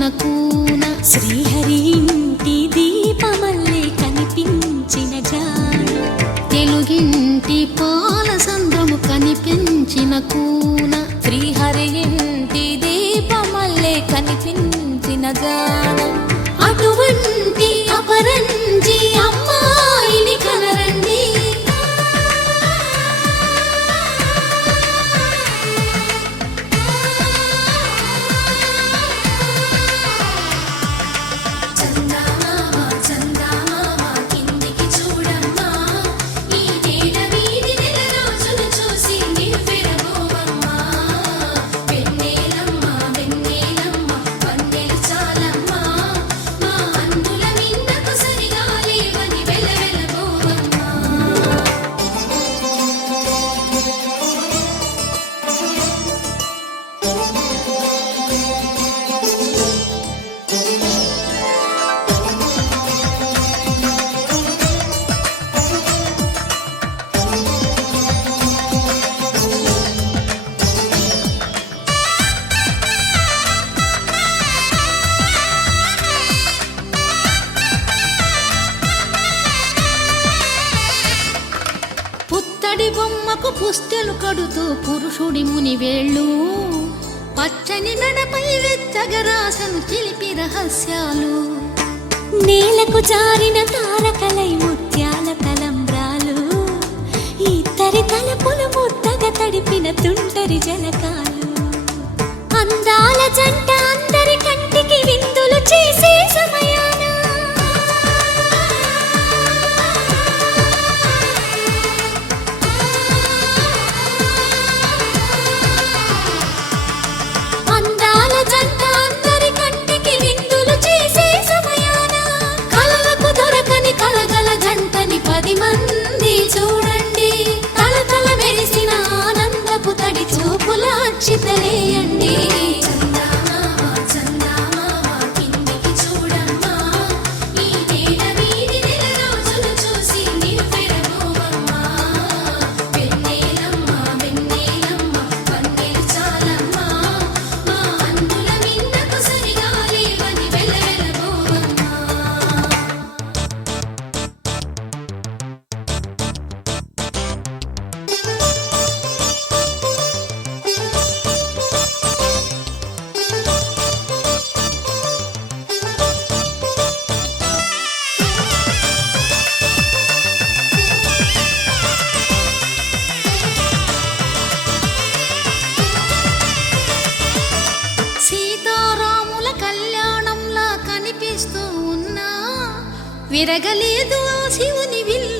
కనిపించిన కూన, శ్రీహరి ఇంటి దీపమల్లే కనిపించిన జాన, తెలుగింటి పాల సంద్రము కనిపించిన కూన, శ్రీహరి ఇంటి దీపమల్లే కనిపించిన జాన. అటువంటి అపరంజి అమ్మాయిని కనరండి. పుత్తడి బొమ్మకు పుస్తెలు కడుతూ పురుషుడి ముని వేళ్ళు, పచ్చని నడపై వెచ్చగరాసను చిలిపి రహస్యాలు, నేలకు జారిన తారకలై ముత్యాల తలంబ్రాలు, ఇద్దరి తలపులు ముద్దగా తడిపిన తుంటరి జలకాలు. అందాల జంట అందరి కంటికి విందులు చేసే సమయాన, అందాల జంట అందరి కంటికి విందులు చేసే సమయాన, కలలకు దొరకని కలగల జంటని 10 మంది చూడండి. తలతల మెరిసిన ఆనందపు తడి చూపుల అక్షితలేయండి. సీతారాముల కళ్యాణంలా కనిపిస్తూ ఉన్నా, విరగలేదు ఆ శివుని విల్లు.